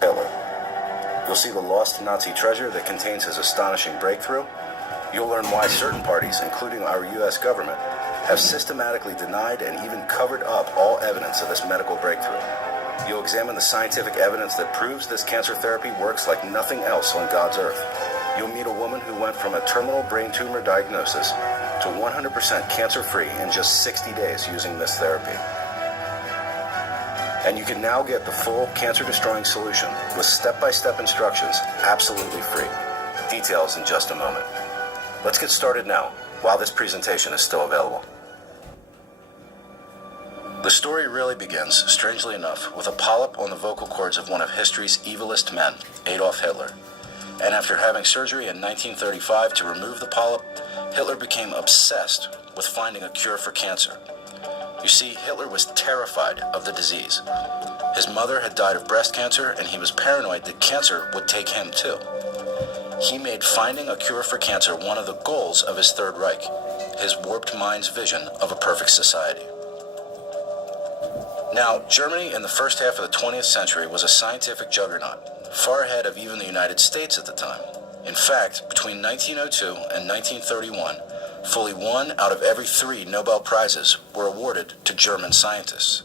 Hitler. You'll see the lost Nazi treasure that contains his astonishing breakthrough. You'll learn why certain parties, including our U.S. government, have systematically denied and even covered up all evidence of this medical breakthrough. You'll examine the scientific evidence that proves this cancer therapy works like nothing else on God's earth. You'll meet a woman who went from a terminal brain tumor diagnosis to 100% cancer-free in just 60 days using this therapy. And you can now get the full cancer-destroying solution with step-by-step instructions absolutely free. Details in just a moment. Let's get started now, while this presentation is still available. The story really begins, strangely enough, with a polyp on the vocal cords of one of history's evilest men, Adolf Hitler. And after having surgery in 1935 to remove the polyp, Hitler became obsessed with finding a cure for cancer. You see, Hitler was terrified of the disease. His mother had died of breast cancer, and he was paranoid that cancer would take him too. He made finding a cure for cancer one of the goals of his Third Reich, his warped mind's vision of a perfect society. Now, Germany in the first half of the 20th century was a scientific juggernaut, far ahead of even the United States at the time. In fact, between 1902 and 1931, fully 1 out of every 3 Nobel Prizes were awarded to German scientists.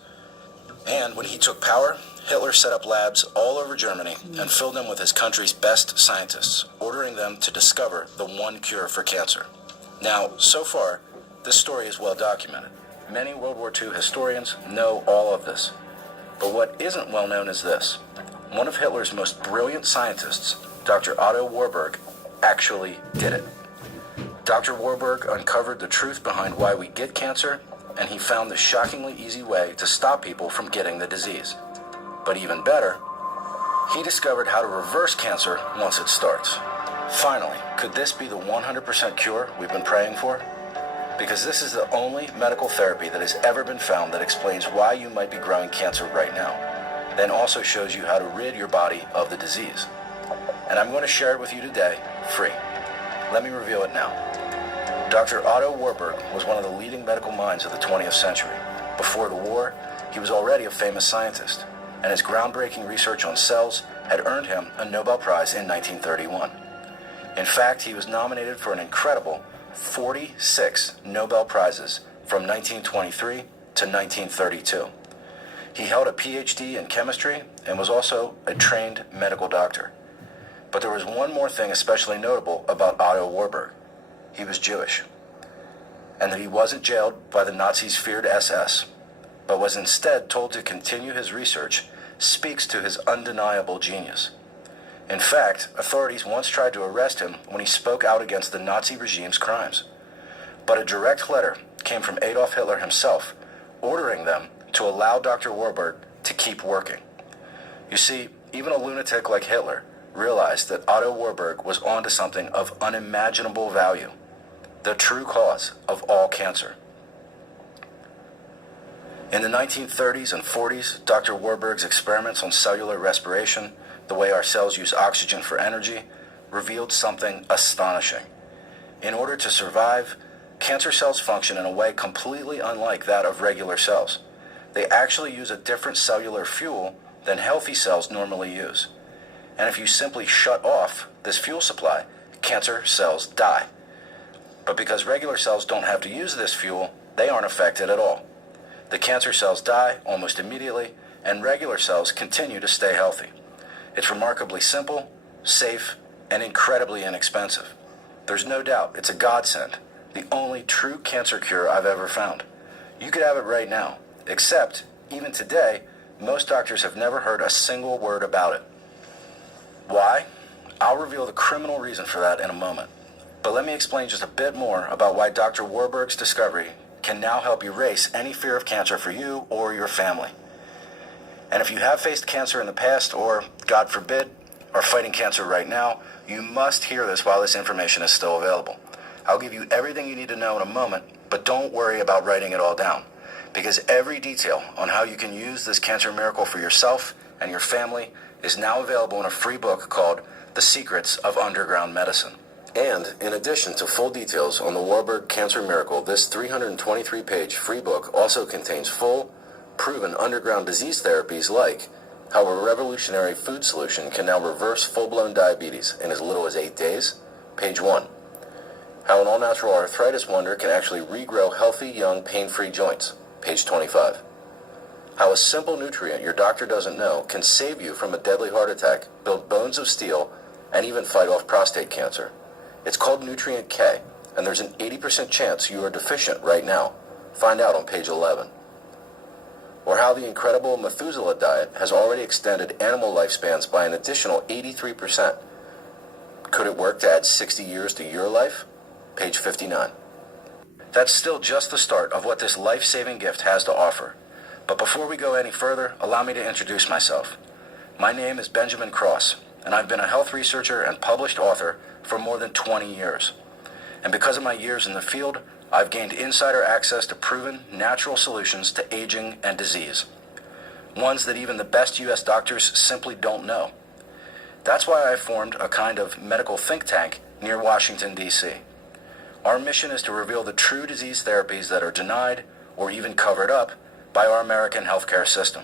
And when he took power, Hitler set up labs all over Germany and filled them with his country's best scientists, ordering them to discover the one cure for cancer. Now, so far, this story is well documented. Many World War II historians know all of this. But what isn't well known is this. One of Hitler's most brilliant scientists, Dr. Otto Warburg, actually did it. Dr. Warburg uncovered the truth behind why we get cancer, and he found the shockingly easy way to stop people from getting the disease. But even better, he discovered how to reverse cancer once it starts. Finally, could this be the 100% cure we've been praying for? Because this is the only medical therapy that has ever been found that explains why you might be growing cancer right now, then also shows you how to rid your body of the disease. And I'm going to share it with you today, free. Let me reveal it now. Dr. Otto Warburg was one of the leading medical minds of the 20th century. Before the war, he was already a famous scientist, and his groundbreaking research on cells had earned him a Nobel Prize in 1931. In fact, he was nominated for an incredible 46 Nobel Prizes from 1923 to 1932. He held a PhD in chemistry and was also a trained medical doctor. But there was one more thing especially notable about Otto Warburg. He was Jewish. And that he wasn't jailed by the Nazis' feared SS, but was instead told to continue his research speaks to his undeniable genius. In fact, authorities once tried to arrest him when he spoke out against the Nazi regime's crimes. But a direct letter came from Adolf Hitler himself, ordering them to allow Dr. Warburg to keep working. You see, even a lunatic like Hitler realized that Otto Warburg was onto something of unimaginable value, the true cause of all cancer. In the 1930s and 40s, Dr. Warburg's experiments on cellular respiration, the way our cells use oxygen for energy, revealed something astonishing. In order to survive, cancer cells function in a way completely unlike that of regular cells. They actually use a different cellular fuel than healthy cells normally use. And if you simply shut off this fuel supply, cancer cells die. But because regular cells don't have to use this fuel, they aren't affected at all. The cancer cells die almost immediately, and regular cells continue to stay healthy. It's remarkably simple, safe, and incredibly inexpensive. There's no doubt it's a godsend, the only true cancer cure I've ever found. You could have it right now, except, even today, most doctors have never heard a single word about it. Why? I'll reveal the criminal reason for that in a moment. But let me explain just a bit more about why Dr. Warburg's discovery can now help erase any fear of cancer for you or your family. And if you have faced cancer in the past, or, God forbid, are fighting cancer right now, you must hear this while this information is still available. I'll give you everything you need to know in a moment, but don't worry about writing it all down, because every detail on how you can use this cancer miracle for yourself and your family is now available in a free book called The Secrets of Underground Medicine. And in addition to full details on the Warburg Cancer Miracle, this 323-page free book also contains full, proven underground disease therapies like How a revolutionary food solution can now reverse full-blown diabetes in as little as 8 days. Page 1. How an all-natural arthritis wonder can actually regrow healthy, young, pain-free joints. Page 25. How a simple nutrient your doctor doesn't know can save you from a deadly heart attack, build bones of steel, and even fight off prostate cancer. It's called Nutrient K, and there's an 80% chance you are deficient right now. Find out on page 11. Or how the incredible Methuselah diet has already extended animal lifespans by an additional 83%. Could it work to add 60 years to your life? Page 59. That's still just the start of what this life-saving gift has to offer. But before we go any further, allow me to introduce myself. My name is Benjamin Cross, and I've been a health researcher and published author for more than 20 years. And because of my years in the field, I've gained insider access to proven natural solutions to aging and disease. Ones that even the best U.S. doctors simply don't know. That's why I formed a kind of medical think tank near Washington, D.C. Our mission is to reveal the true disease therapies that are denied or even covered up by our American healthcare system.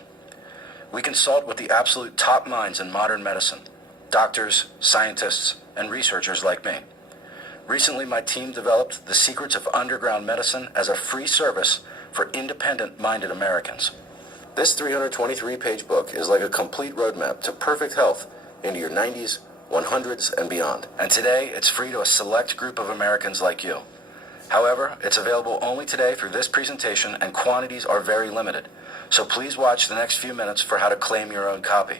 We consult with the absolute top minds in modern medicine, doctors, scientists, and researchers like me. Recently, my team developed The Secrets of Underground Medicine as a free service for independent-minded Americans. This 323-page book is like a complete roadmap to perfect health into your 90s, 100s, and beyond. And today, it's free to a select group of Americans like you. However, it's available only today through this presentation, and quantities are very limited. So please watch the next few minutes for how to claim your own copy.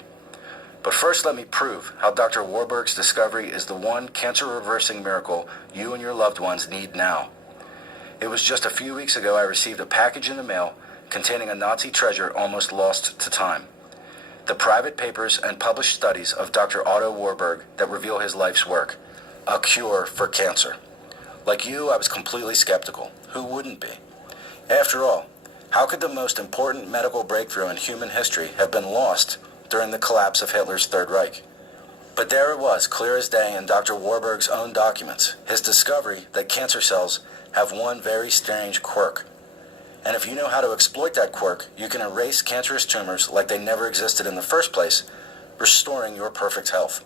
But first, let me prove how Dr. Warburg's discovery is the one cancer-reversing miracle you and your loved ones need now. It was just a few weeks ago I received a package in the mail containing a Nazi treasure almost lost to time. The private papers and published studies of Dr. Otto Warburg that reveal his life's work, A Cure for Cancer. Like you, I was completely skeptical. Who wouldn't be? After all, how could the most important medical breakthrough in human history have been lost during the collapse of Hitler's Third Reich? But there it was, clear as day in Dr. Warburg's own documents, his discovery that cancer cells have one very strange quirk. And if you know how to exploit that quirk, you can erase cancerous tumors like they never existed in the first place, restoring your perfect health.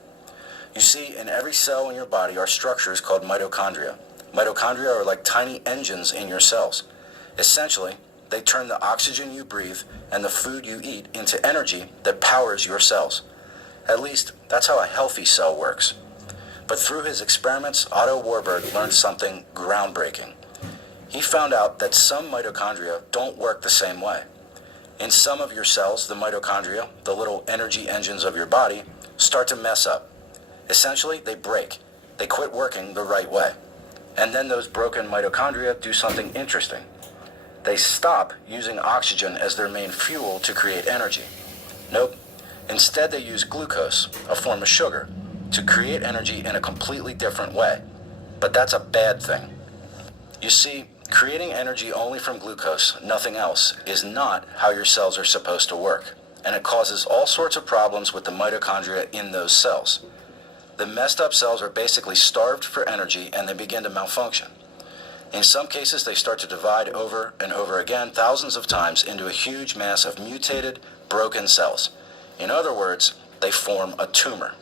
You see, in every cell in your body are structures called mitochondria. Mitochondria are like tiny engines in your cells. Essentially, they turn the oxygen you breathe and the food you eat into energy that powers your cells. At least, that's how a healthy cell works. But through his experiments, Otto Warburg learned something groundbreaking. He found out that some mitochondria don't work the same way. In some of your cells, the mitochondria, the little energy engines of your body, start to mess up. Essentially, they break. They quit working the right way. And then those broken mitochondria do something interesting. They stop using oxygen as their main fuel to create energy. Nope. Instead, they use glucose, a form of sugar, to create energy in a completely different way. But that's a bad thing. You see, creating energy only from glucose, nothing else, is not how your cells are supposed to work. And it causes all sorts of problems with the mitochondria in those cells. The messed up cells are basically starved for energy and they begin to malfunction. In some cases, they start to divide over and over again, thousands of times, into a huge mass of mutated, broken cells. In other words, they form a tumor.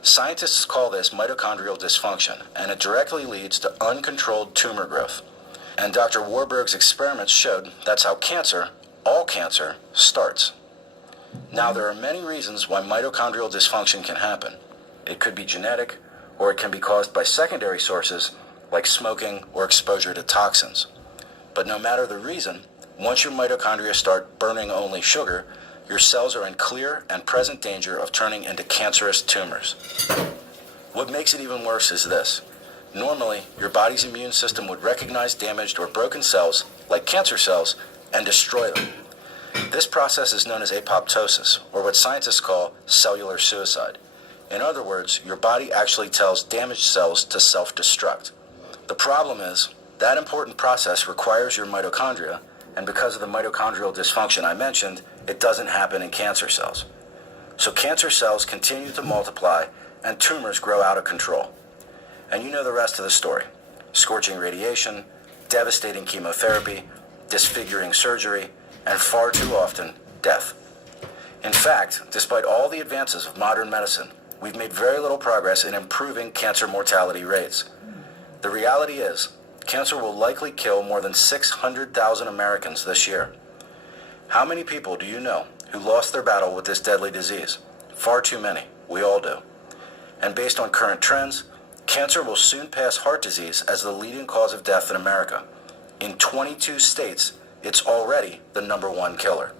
Scientists call this mitochondrial dysfunction, and it directly leads to uncontrolled tumor growth. And Dr. Warburg's experiments showed that's how cancer, all cancer, starts. Now, there are many reasons why mitochondrial dysfunction can happen. It could be genetic, or it can be caused by secondary sources like smoking or exposure to toxins. But no matter the reason, once your mitochondria start burning only sugar, your cells are in clear and present danger of turning into cancerous tumors. What makes it even worse is this. Normally, your body's immune system would recognize damaged or broken cells, like cancer cells, and destroy them. This process is known as apoptosis, or what scientists call cellular suicide. In other words, your body actually tells damaged cells to self-destruct. The problem is, that important process requires your mitochondria, and because of the mitochondrial dysfunction I mentioned, it doesn't happen in cancer cells. So cancer cells continue to multiply, and tumors grow out of control. And you know the rest of the story. Scorching radiation, devastating chemotherapy, disfiguring surgery, and far too often, death. In fact, despite all the advances of modern medicine, we've made very little progress in improving cancer mortality rates. The reality is, cancer will likely kill more than 600,000 Americans this year. How many people do you know who lost their battle with this deadly disease? Far too many. We all do. And based on current trends, cancer will soon pass heart disease as the leading cause of death in America. In 22 states, it's already the #1 killer.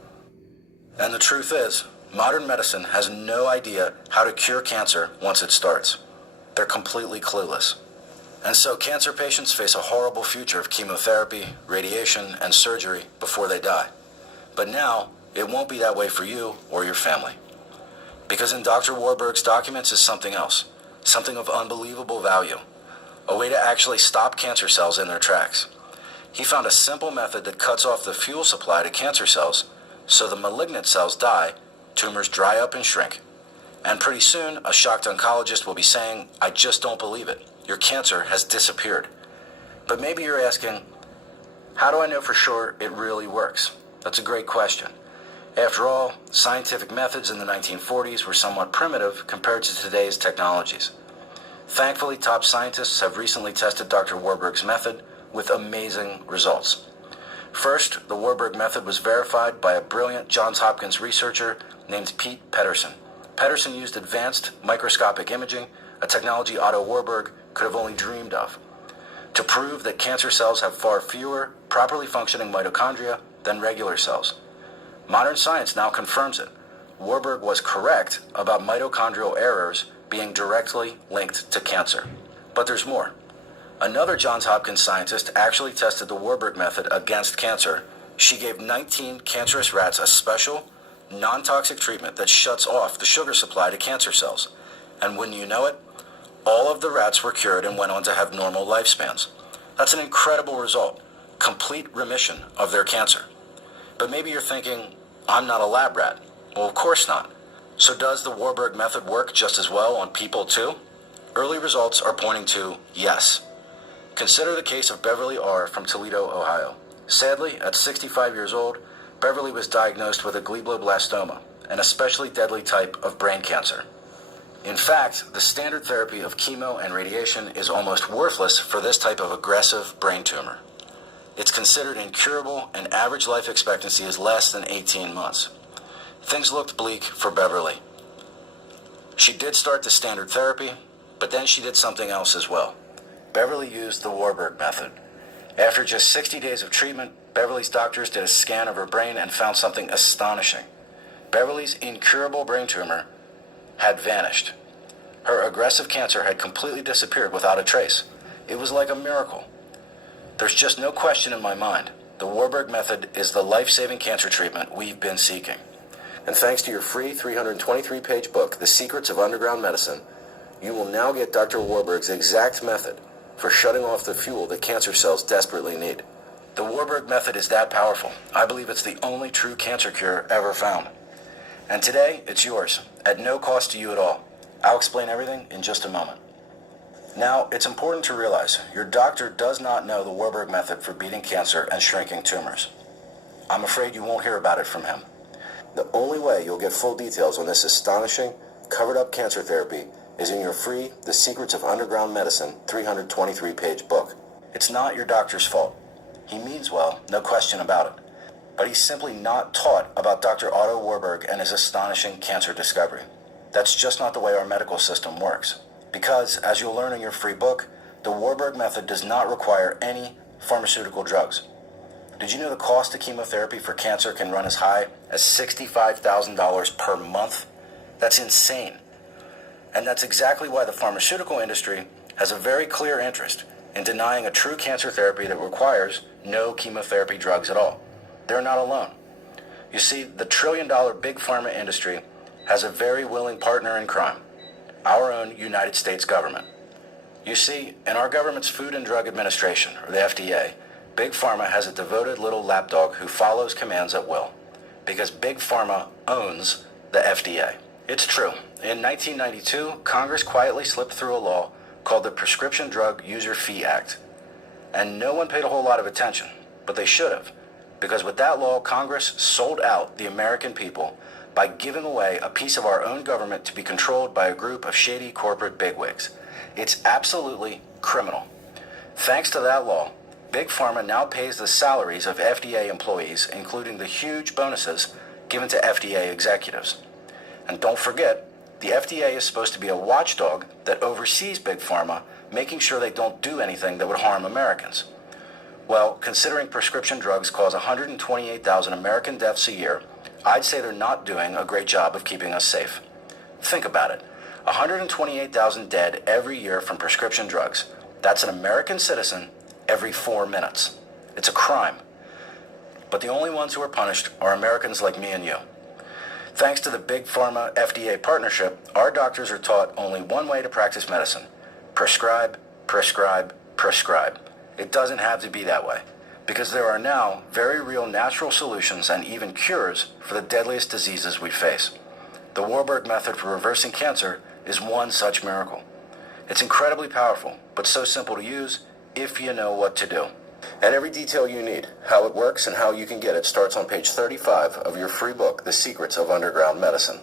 And the truth is, modern medicine has no idea how to cure cancer once it starts. They're completely clueless. And so cancer patients face a horrible future of chemotherapy, radiation, and surgery before they die. But now, it won't be that way for you or your family. Because in Dr. Warburg's documents is something else, something of unbelievable value, a way to actually stop cancer cells in their tracks. He found a simple method that cuts off the fuel supply to cancer cells, so the malignant cells die, tumors dry up and shrink. And pretty soon, a shocked oncologist will be saying, "I just don't believe it. Your cancer has disappeared." But maybe you're asking, how do I know for sure it really works? That's a great question. After all, scientific methods in the 1940s were somewhat primitive compared to today's technologies. Thankfully, top scientists have recently tested Dr. Warburg's method with amazing results. First, the Warburg method was verified by a brilliant Johns Hopkins researcher named Pete Pedersen. Pedersen used advanced microscopic imaging, a technology Otto Warburg could have only dreamed of, to prove that cancer cells have far fewer properly functioning mitochondria than regular cells. Modern science now confirms it. Warburg was correct about mitochondrial errors being directly linked to cancer. But there's more. Another Johns Hopkins scientist actually tested the Warburg method against cancer. She gave 19 cancerous rats a special, non-toxic treatment that shuts off the sugar supply to cancer cells. And wouldn't you know it, all of the rats were cured and went on to have normal lifespans. That's an incredible result, complete remission of their cancer. But maybe you're thinking, I'm not a lab rat. Well, of course not. So does the Warburg method work just as well on people too? Early results are pointing to yes. Consider the case of Beverly R. from Toledo, Ohio. Sadly, at 65 years old, Beverly was diagnosed with a glioblastoma, an especially deadly type of brain cancer. In fact, the standard therapy of chemo and radiation is almost worthless for this type of aggressive brain tumor. It's considered incurable, and average life expectancy is less than 18 months. Things looked bleak for Beverly. She did start the standard therapy, but then she did something else as well. Beverly used the Warburg method. After just 60 days of treatment, Beverly's doctors did a scan of her brain and found something astonishing. Beverly's incurable brain tumor had vanished. Her aggressive cancer had completely disappeared without a trace. It was like a miracle. There's just no question in my mind. The Warburg method is the life-saving cancer treatment we've been seeking. And thanks to your free 323-page book, The Secrets of Underground Medicine, you will now get Dr. Warburg's exact method for shutting off the fuel that cancer cells desperately need. The Warburg method is that powerful. I believe it's the only true cancer cure ever found. And today, it's yours, at no cost to you at all. I'll explain everything in just a moment. Now, it's important to realize your doctor does not know the Warburg method for beating cancer and shrinking tumors. I'm afraid you won't hear about it from him. The only way you'll get full details on this astonishing, covered-up cancer therapy is in your free The Secrets of Underground Medicine 323-page book. It's not your doctor's fault. He means well, no question about it. But he's simply not taught about Dr. Otto Warburg and his astonishing cancer discovery. That's just not the way our medical system works. Because, as you'll learn in your free book, the Warburg method does not require any pharmaceutical drugs. Did you know the cost of chemotherapy for cancer can run as high as $65,000 per month? That's insane. And that's exactly why the pharmaceutical industry has a very clear interest in denying a true cancer therapy that requires no chemotherapy drugs at all. They're not alone. You see, the trillion-dollar big pharma industry has a very willing partner in crime, our own United States government. You see, in our government's Food and Drug Administration, or the FDA, Big Pharma has a devoted little lapdog who follows commands at will, because Big Pharma owns the FDA. It's true. In 1992, Congress quietly slipped through a law called the Prescription Drug User Fee Act. And no one paid a whole lot of attention, but they should have, because with that law, Congress sold out the American people by giving away a piece of our own government to be controlled by a group of shady corporate bigwigs. It's absolutely criminal. Thanks to that law, Big Pharma now pays the salaries of FDA employees, including the huge bonuses given to FDA executives. And don't forget, the FDA is supposed to be a watchdog that oversees Big Pharma, making sure they don't do anything that would harm Americans. Well, considering prescription drugs cause 128,000 American deaths a year, I'd say they're not doing a great job of keeping us safe. Think about it. 128,000 dead every year from prescription drugs. That's an American citizen every 4 minutes. It's a crime. But the only ones who are punished are Americans like me and you. Thanks to the Big Pharma FDA partnership, our doctors are taught only one way to practice medicine: prescribe, prescribe, prescribe. It doesn't have to be that way, because there are now very real natural solutions and even cures for the deadliest diseases we face. The Warburg method for reversing cancer is one such miracle. It's incredibly powerful, but so simple to use if you know what to do. And every detail you need, how it works and how you can get it, starts on page 35 of your free book, The Secrets of Underground Medicine.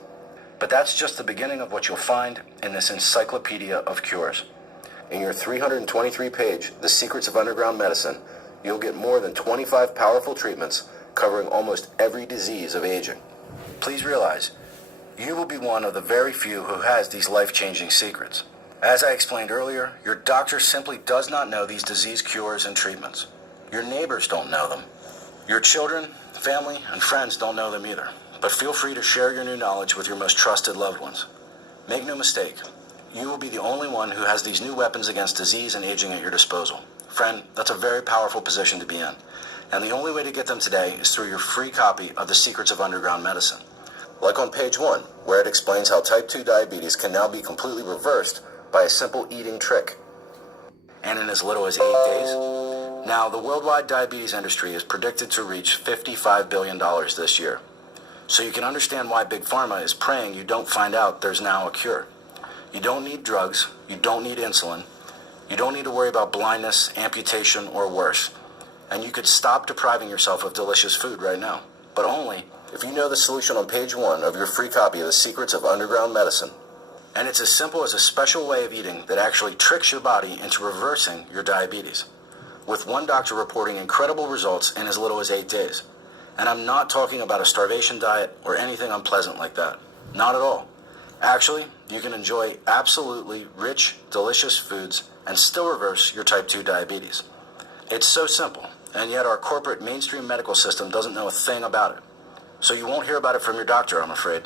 But that's just the beginning of what you'll find in this encyclopedia of cures. In your 323-page The Secrets of Underground Medicine, you'll get more than 25 powerful treatments covering almost every disease of aging. Please realize, you will be one of the very few who has these life-changing secrets. As I explained earlier, your doctor simply does not know these disease cures and treatments. Your neighbors don't know them. Your children, family, and friends don't know them either. But feel free to share your new knowledge with your most trusted loved ones. Make no mistake, you will be the only one who has these new weapons against disease and aging at your disposal. Friend, that's a very powerful position to be in. And the only way to get them today is through your free copy of The Secrets of Underground Medicine. Like on page 1, where it explains how type 2 diabetes can now be completely reversed by a simple eating trick. And in as little as 8 days. Now, the worldwide diabetes industry is predicted to reach $55 billion this year. So you can understand why Big Pharma is praying you don't find out there's now a cure. You don't need drugs, you don't need insulin, you don't need to worry about blindness, amputation, or worse. And you could stop depriving yourself of delicious food right now. But only if you know the solution on page 1 of your free copy of The Secrets of Underground Medicine. And it's as simple as a special way of eating that actually tricks your body into reversing your diabetes, with one doctor reporting incredible results in as little as 8 days. And I'm not talking about a starvation diet or anything unpleasant like that. Not at all. Actually, you can enjoy absolutely rich, delicious foods and still reverse your type 2 diabetes. It's so simple, and yet our corporate mainstream medical system doesn't know a thing about it. So you won't hear about it from your doctor, I'm afraid.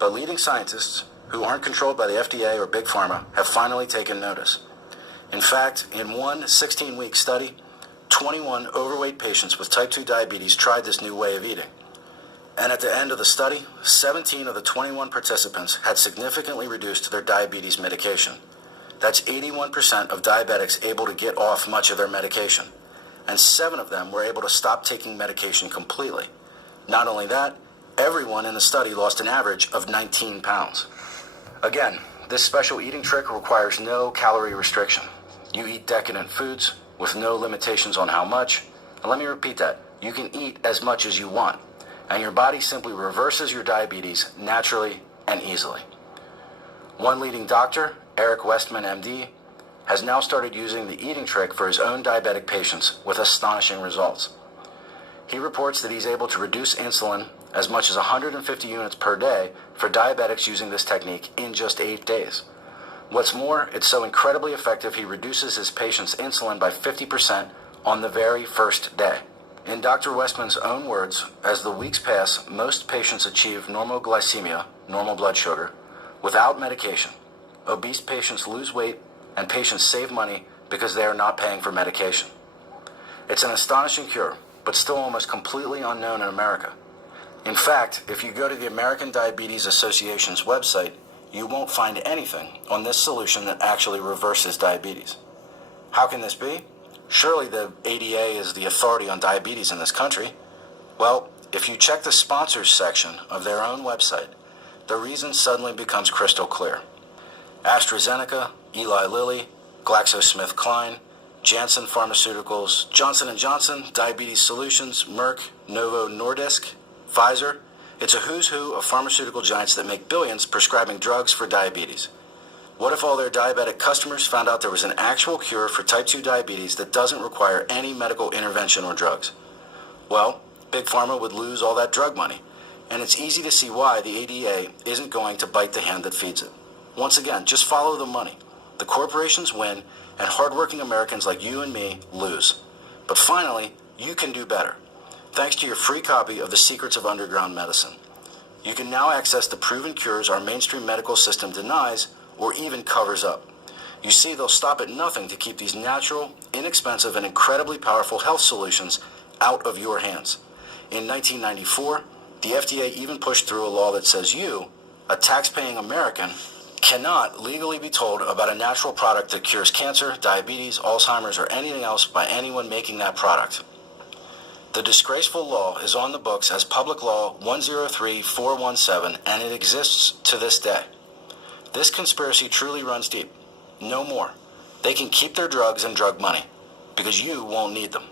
But leading scientists, who aren't controlled by the FDA or Big Pharma, have finally taken notice. In fact, in one 16-week study, 21 overweight patients with type 2 diabetes tried this new way of eating. And at the end of the study, 17 of the 21 participants had significantly reduced their diabetes medication. That's 81% of diabetics able to get off much of their medication. And 7 of them were able to stop taking medication completely. Not only that, everyone in the study lost an average of 19 pounds. Again, this special eating trick requires no calorie restriction. You eat decadent foods with no limitations on how much. And let me repeat that. You can eat as much as you want. And your body simply reverses your diabetes naturally and easily. One leading doctor, Eric Westman, MD, has now started using the eating trick for his own diabetic patients with astonishing results. He reports that he's able to reduce insulin as much as 150 units per day for diabetics using this technique in just 8 days. What's more, it's so incredibly effective he reduces his patients' insulin by 50% on the very first day. In Dr. Westman's own words, as the weeks pass, most patients achieve normal glycemia, normal blood sugar, without medication. Obese patients lose weight, and patients save money because they are not paying for medication. It's an astonishing cure, but still almost completely unknown in America. In fact, if you go to the American Diabetes Association's website, you won't find anything on this solution that actually reverses diabetes. How can this be? Surely the ADA is the authority on diabetes in this country. Well, if you check the sponsors section of their own website, the reason suddenly becomes crystal clear. AstraZeneca, Eli Lilly, GlaxoSmithKline, Janssen Pharmaceuticals, Johnson & Johnson, Diabetes Solutions, Merck, Novo Nordisk, Pfizer, It's a who's who of pharmaceutical giants that make billions prescribing drugs for diabetes. What if all their diabetic customers found out there was an actual cure for type 2 diabetes that doesn't require any medical intervention or drugs? Well, Big Pharma would lose all that drug money, and it's easy to see why the ADA isn't going to bite the hand that feeds it. Once again, just follow the money. The corporations win, and hardworking Americans like you and me lose. But finally, you can do better. Thanks to your free copy of The Secrets of Underground Medicine. You can now access the proven cures our mainstream medical system denies or even covers up. You see, they'll stop at nothing to keep these natural, inexpensive, and incredibly powerful health solutions out of your hands. In 1994, the FDA even pushed through a law that says you, a tax-paying American, cannot legally be told about a natural product that cures cancer, diabetes, Alzheimer's, or anything else by anyone making that product. The disgraceful law is on the books as Public Law 103417, and it exists to this day. This conspiracy truly runs deep. No more. They can keep their drugs and drug money, because you won't need them.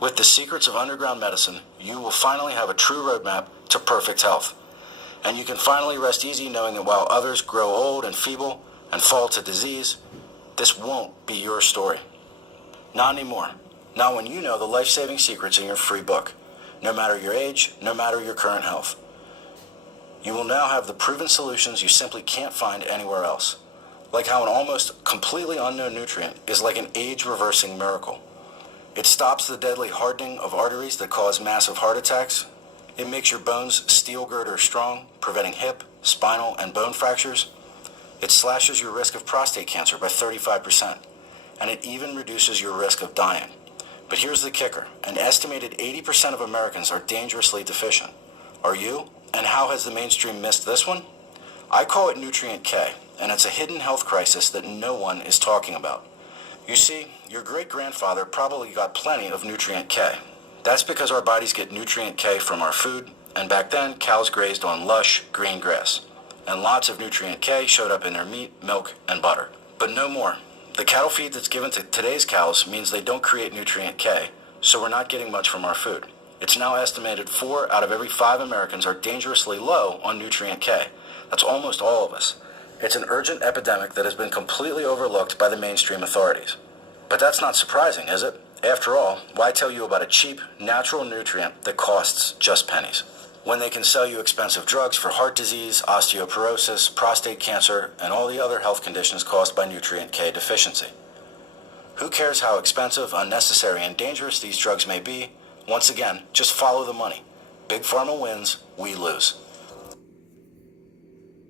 With The Secrets of Underground Medicine, you will finally have a true roadmap to perfect health. And you can finally rest easy knowing that while others grow old and feeble and fall to disease, this won't be your story. Not anymore. Not when you know the life-saving secrets in your free book, no matter your age, no matter your current health. You will now have the proven solutions you simply can't find anywhere else. Like how an almost completely unknown nutrient is like an age-reversing miracle. It stops the deadly hardening of arteries that cause massive heart attacks. It makes your bones steel girder strong, preventing hip, spinal, and bone fractures. It slashes your risk of prostate cancer by 35%, and it even reduces your risk of dying. But here's the kicker. An estimated 80% of Americans are dangerously deficient. Are you? And how has the mainstream missed this one? I call it Nutrient K, and it's a hidden health crisis that no one is talking about. You see, your great-grandfather probably got plenty of Nutrient K. That's because our bodies get Nutrient K from our food, and back then, cows grazed on lush, green grass. And lots of Nutrient K showed up in their meat, milk, and butter. But no more. The cattle feed that's given to today's cows means they don't create Nutrient K, so we're not getting much from our food. It's now estimated 4 out of every 5 Americans are dangerously low on Nutrient K. That's almost all of us. It's an urgent epidemic that has been completely overlooked by the mainstream authorities. But that's not surprising, is it? After all, why tell you about a cheap, natural nutrient that costs just pennies, when they can sell you expensive drugs for heart disease, osteoporosis, prostate cancer, and all the other health conditions caused by Nutrient K deficiency? Who cares how expensive, unnecessary, and dangerous these drugs may be? Once again, just follow the money. Big Pharma wins, we lose.